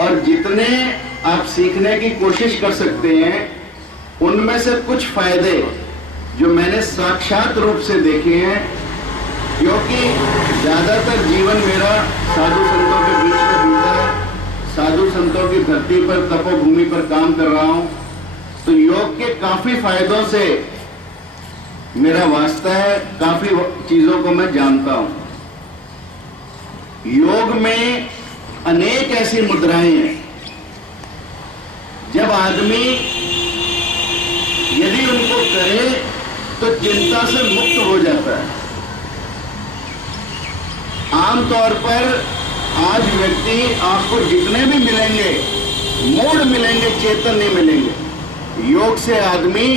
और जितने आप सीखने की कोशिश कर सकते हैं, उनमें से कुछ फायदे जो मैंने साक्षात रूप से देखे हैं, क्योंकि ज्यादातर जीवन मेरा साधु संतों के बीच में बीता है, साधु संतों की धरती पर तपोभूमि पर काम कर रहा हूं, तो योग के काफी फायदों से मेरा वास्ता है, काफी चीजों को मैं जानता हूं। योग में अनेक ऐसी मुद्राएं हैं, जब आदमी यदि उनको करे तो चिंता से मुक्त हो जाता है। आमतौर पर आज व्यक्ति आपको जितने भी मिलेंगे, मूड मिलेंगे, चेतन नहीं मिलेंगे। योग से आदमी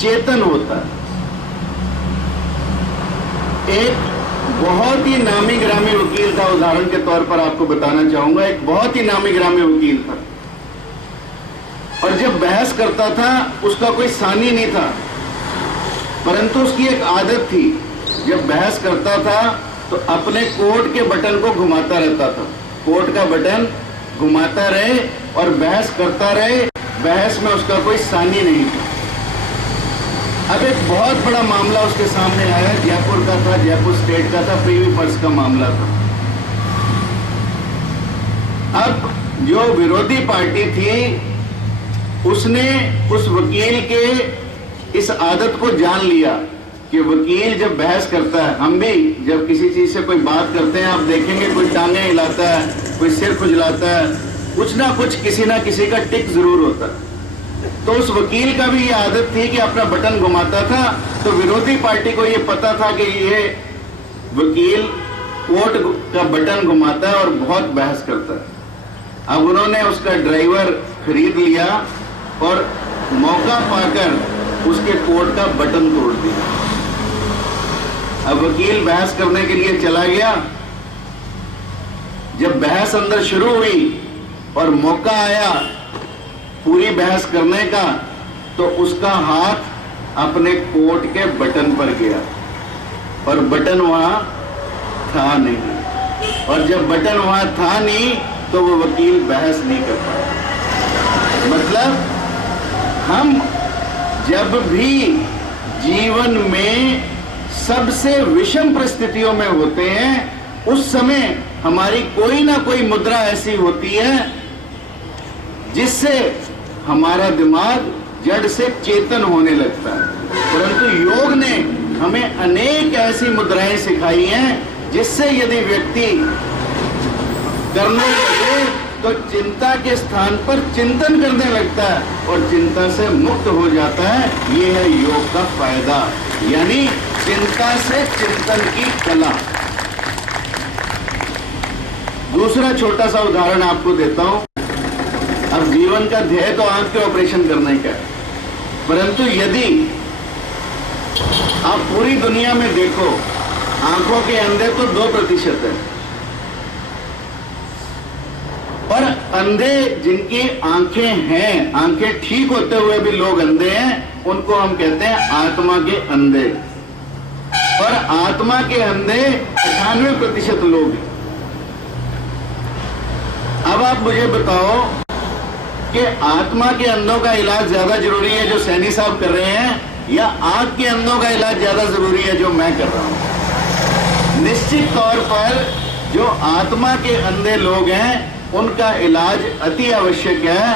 चेतन होता है। एक बहुत ही नामी ग्रामी वकील था, उदाहरण के तौर पर आपको बताना चाहूंगा। एक बहुत ही नामी ग्रामी वकील था, और जब बहस करता था उसका कोई सानी नहीं था, परंतु उसकी एक आदत थी, जब बहस करता था तो अपने कोट के बटन को घुमाता रहता था। कोट का बटन घुमाता रहे और बहस करता रहे, बहस में उसका कोई सानी नहीं था। अब एक बहुत बड़ा मामला उसके सामने आया, जयपुर का था, जयपुर स्टेट का था, प्रीवी पर्स का मामला था। अब जो विरोधी पार्टी थी उसने उस वकील के इस आदत को जान लिया कि वकील जब बहस करता है, हम भी जब किसी चीज से कोई बात करते हैं, आप देखेंगे कोई टांगे हिलाता है, कोई सिर खुजलाता है, कुछ ना कुछ किसी ना किसी का टिक जरूर होता है। तो उस वकील का भी ये आदत थी कि अपना बटन घुमाता था, तो विरोधी पार्टी को ये पता था कि ये वकील कोर्ट का बटन घुमाता है और बहुत बहस करता है। अब उन्होंने उसका ड्राइवर खरीद लिया और मौका पाकर उसके कोर्ट का बटन तोड़ दिया। अब वकील बहस करने के लिए चला गया। जब बहस अंदर शुरू हुई और मौका आया पूरी बहस करने का, तो उसका हाथ अपने कोट के बटन पर गया और बटन वहां था नहीं। और जब बटन वहां था नहीं तो वो वकील बहस नहीं कर पाया। मतलब हम जब भी जीवन में सबसे विषम परिस्थितियों में होते हैं, उस समय हमारी कोई ना कोई मुद्रा ऐसी होती है जिससे हमारा दिमाग जड़ से चेतन होने लगता है। परंतु योग ने हमें अनेक ऐसी मुद्राएं सिखाई हैं जिससे यदि व्यक्ति करने लगे तो चिंता के स्थान पर चिंतन करने लगता है और चिंता से मुक्त हो जाता है। ये है योग का फायदा, यानी चिंता से चिंतन की कला। दूसरा छोटा सा उदाहरण आपको देता हूं। अब जीवन का ध्येय तो आंख के ऑपरेशन करने का है, परंतु यदि आप पूरी दुनिया में देखो, आंखों के अंधे तो 2% है, और अंधे जिनकी आंखें हैं, आंखें ठीक होते हुए भी लोग अंधे हैं, उनको हम कहते हैं आत्मा के अंधे। और आत्मा के अंधे 98% लोग हैं। अब आप मुझे बताओ कि आत्मा के अंधों का इलाज ज्यादा जरूरी है जो सैनी साहब कर रहे हैं, या आंख के अंधों का इलाज ज्यादा जरूरी है जो मैं कर रहा हूं? निश्चित तौर पर जो आत्मा के अंधे लोग हैं उनका इलाज अति आवश्यक है।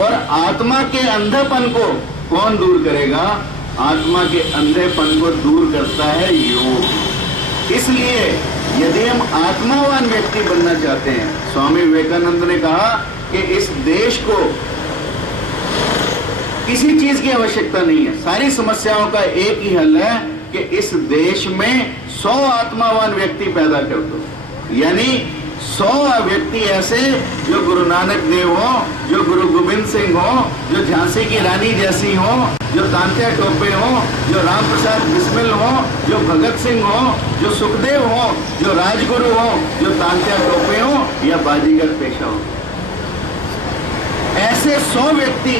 और आत्मा के अंधेपन को कौन दूर करेगा? आत्मा के अंधेपन को दूर करता है योग। इसलिए यदि हम आत्मावान व्यक्ति बनना चाहते हैं, स्वामी विवेकानंद ने कहा कि इस देश को किसी चीज की आवश्यकता नहीं है, सारी समस्याओं का एक ही हल है कि इस देश में 100 आत्मावान व्यक्ति पैदा कर दो। यानी 100 व्यक्ति ऐसे जो गुरु नानक देव हो, जो गुरु गोविंद सिंह हो, जो झांसी की रानी जैसी हो, जो तांत्या टोपे हो, जो राम प्रसाद बिस्मिल हो, जो भगत सिंह हो, जो सुखदेव हो, जो राजगुरु हो, जो तांत्या टोपे हो या बाजीगर पेशा हो। ऐसे 100 व्यक्ति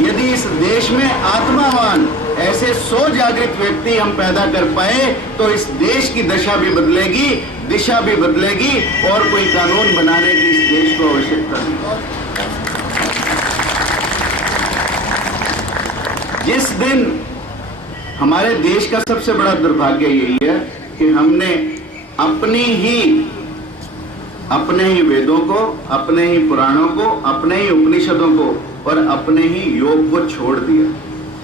यदि इस देश में आत्मावान ऐसे 100 जागृत व्यक्ति हम पैदा कर पाए तो इस देश की दशा भी बदलेगी, दिशा भी बदलेगी और कोई कानून बनाने की इस देश को आवश्यकता नहीं। दिन हमारे देश का सबसे बड़ा दुर्भाग्य यही है कि हमने अपने ही वेदों को, अपने ही पुराणों को, अपने ही उपनिषदों को और अपने ही योग को छोड़ दिया।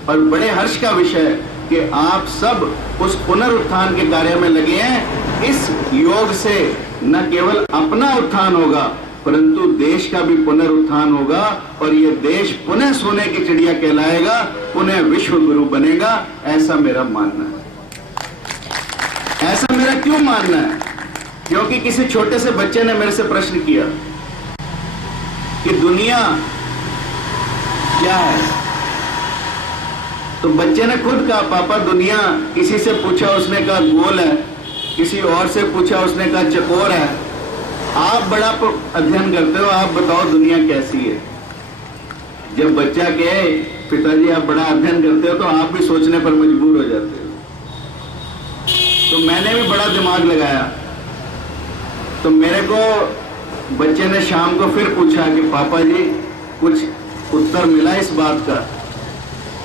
और बड़े हर्ष का विषय है कि आप सब उस पुनरुत्थान के कार्य में लगे हैं। इस योग से न केवल अपना उत्थान होगा परंतु देश का भी पुनरुत्थान होगा और ये देश पुनः सोने की चिड़िया कहलाएगा, पुनः विश्व गुरु बनेगा। ऐसा मेरा मानना है। ऐसा मेरा क्यों मानना है? क्योंकि किसी छोटे से बच्चे ने मेरे से प्रश्न किया कि दुनिया क्या है, तो बच्चे ने खुद कहा पापा दुनिया, किसी से पूछा उसने कहा गोल है, किसी और से पूछा उसने कहा चकोर है। आप बड़ा अध्ययन करते हो, आप बताओ दुनिया कैसी है। जब बच्चा कहे पिताजी आप बड़ा अध्ययन करते हो तो आप भी सोचने पर मजबूर हो जाते हो। तो मैंने भी बड़ा दिमाग लगाया। तो मेरे को बच्चे ने शाम को फिर पूछा कि पापा जी कुछ उत्तर मिला इस बात का?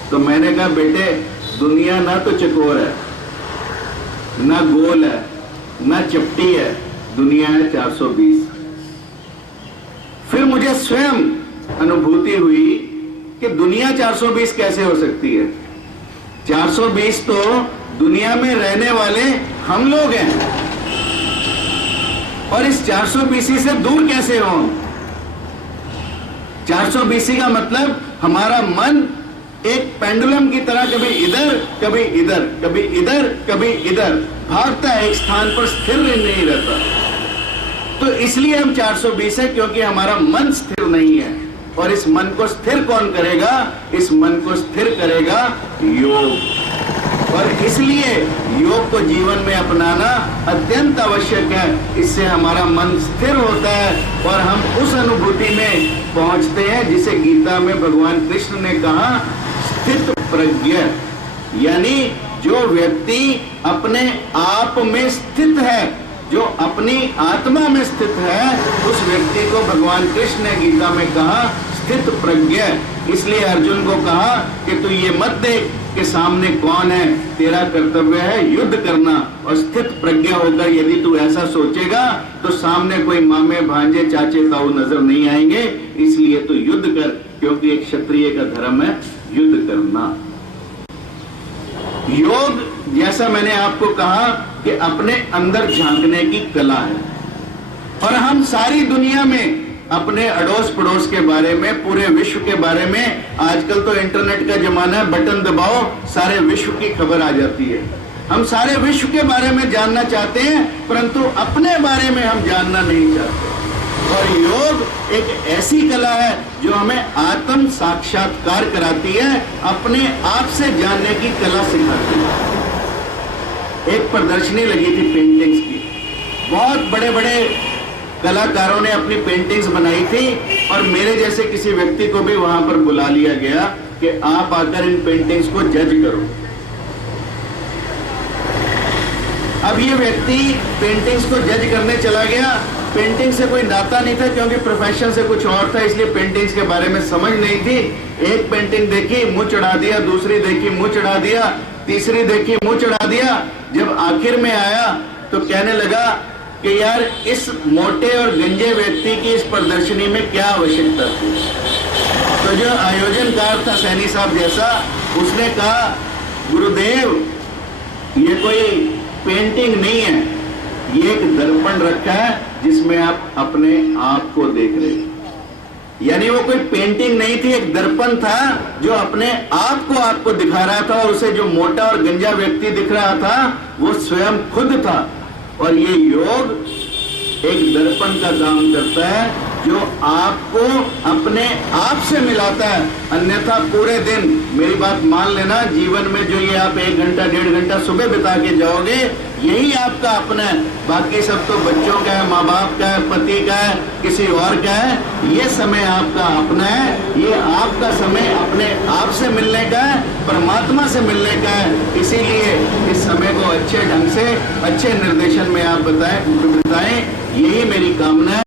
तो मैंने कहा बेटे दुनिया ना तो चकोर है, ना गोल है, ना चपटी है, दुनिया है 420। फिर मुझे स्वयं अनुभूति हुई कि दुनिया 420 कैसे हो सकती है। 420 तो दुनिया में रहने वाले हम लोग हैं और इस 420 से दूर कैसे हो। 420 का मतलब हमारा मन एक पेंडुलम की तरह कभी इधर कभी इधर, कभी इधर कभी इधर भागता है, एक स्थान पर स्थिर नहीं रहता। तो इसलिए हम 420 है क्योंकि हमारा मन स्थिर नहीं है। और इस मन को स्थिर कौन करेगा? इस मन को स्थिर करेगा योग। और इसलिए योग को जीवन में अपनाना अत्यंत आवश्यक है। इससे हमारा मन स्थिर होता है और हम उस अनुभूति में पहुंचते हैं जिसे गीता में भगवान कृष्ण ने कहा स्थित प्रज्ञ, यानी जो व्यक्ति अपने आप में स्थित है, जो अपनी आत्मा में स्थित है, उस व्यक्ति को भगवान कृष्ण ने गीता में कहा स्थित प्रज्ञ। इसलिए अर्जुन को कहा कि तू ये मत देख कि सामने कौन है, तेरा कर्तव्य है युद्ध करना। और स्थित प्रज्ञ होकर यदि तू ऐसा सोचेगा तो सामने कोई मामे भांजे चाचे ताऊ नजर नहीं आएंगे। इसलिए तू युद्ध कर, क्योंकि एक क्षत्रिय का धर्म है युद्ध करना। योग जैसा मैंने आपको कहा कि अपने अंदर झांकने की कला है। और हम सारी दुनिया में अपने अड़ोस पड़ोस के बारे में, पूरे विश्व के बारे में, आजकल तो इंटरनेट का जमाना है, बटन दबाओ सारे विश्व की खबर आ जाती है। हम सारे विश्व के बारे में जानना चाहते हैं परंतु अपने बारे में हम जानना नहीं चाहते। और योग एक ऐसी कला है जो हमें आत्म साक्षात्कार कराती है, अपने आप से जानने की कला सिखाती है। एक प्रदर्शनी लगी थी पेंटिंग्स की, बहुत बड़े बड़े कलाकारों ने अपनी पेंटिंग्स बनाई थी और मेरे जैसे किसी व्यक्ति को भी वहां पर बुला लिया गया कि आप आकर इन पेंटिंग्स को जज करो। अब ये व्यक्ति पेंटिंग्स को जज करने चला गया। पेंटिंग से कोई नाता नहीं था क्योंकि प्रोफेशन से कुछ और था, इसलिए पेंटिंग्स के बारे में समझ नहीं थी। एक पेंटिंग देखी मुंह चढ़ा दिया, दूसरी देखी मुंह चढ़ा दिया, तीसरी देखी मुंह चढ़ा दिया। जब आखिर में आया तो कहने लगा कि यार इस मोटे और गंजे व्यक्ति की इस प्रदर्शनी में क्या आवश्यकता थी। तो जो आयोजनकार था सैनी साहब जैसा, उसने कहा गुरुदेव ये कोई पेंटिंग नहीं है, ये एक दर्पण रखा है जिसमें आप अपने आप को देख रहे हैं। यानी वो कोई पेंटिंग नहीं थी, एक दर्पण था जो अपने आप को आपको दिखा रहा था। और उसे जो मोटा और गंजा व्यक्ति दिख रहा था वो स्वयं खुद था। और ये योग एक दर्पण का काम करता है जो आपको अपने आप से मिलाता है। अन्यथा पूरे दिन, मेरी बात मान लेना, जीवन में जो ये आप 1 घंटा 1.5 घंटा सुबह बिता के जाओगे यही आपका अपना है। बाकी सब तो बच्चों का है, माँ बाप का है, पति का है, किसी और का है। ये समय आपका अपना है, ये आपका समय अपने आप से मिलने का है, परमात्मा से मिलने का है। इसीलिए इस समय को अच्छे ढंग से, अच्छे निर्देशन में आप बिताएं, यही मेरी कामना है।